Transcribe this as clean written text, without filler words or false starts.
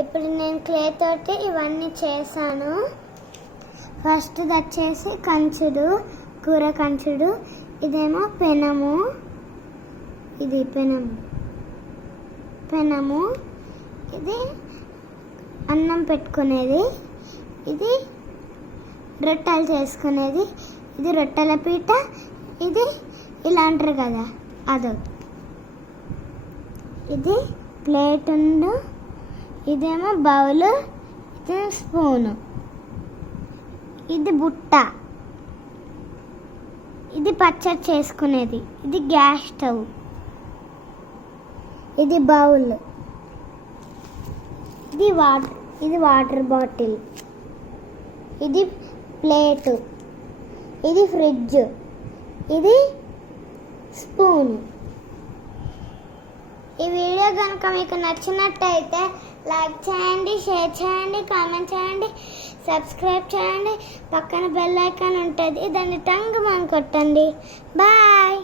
ఇప్పుడు నేను క్లే తోటి ఇవన్నీ చేశాను. ఫస్ట్ వచ్చేసి కంచుడు, కూర కంచుడు. ఇదేమో పెనము, ఇది పెనము. ఇది అన్నం పెట్టుకునేది, ఇది రొట్టెలు చేసుకునేది, ఇది రొట్టెల పీట, ఇది ఇలా అంటారు కదా అదో. ఇది ప్లేట్ ఉండు, ఇదేమో బౌలు, ఇది స్పూను, ఇది బుట్ట, ఇది పచ్చడి చేసుకునేది, ఇది గ్యాస్ స్టవ్, ఇది బౌల్, ఇది వాటర్ బాటిల్, ఇది ప్లేటు, ఇది ఫ్రిడ్జ్, ఇది స్పూన్. ఈ వీడియో కనుక మీకు నచ్చినట్టయితే లైక్ చేయండి, షేర్ చేయండి, కామెంట్ చేయండి, సబ్స్క్రైబ్ చేయండి. పక్కన బెల్ ఐకాన్ ఉంటుంది, దాన్ని టంగ్ కొట్టండి. బాయ్.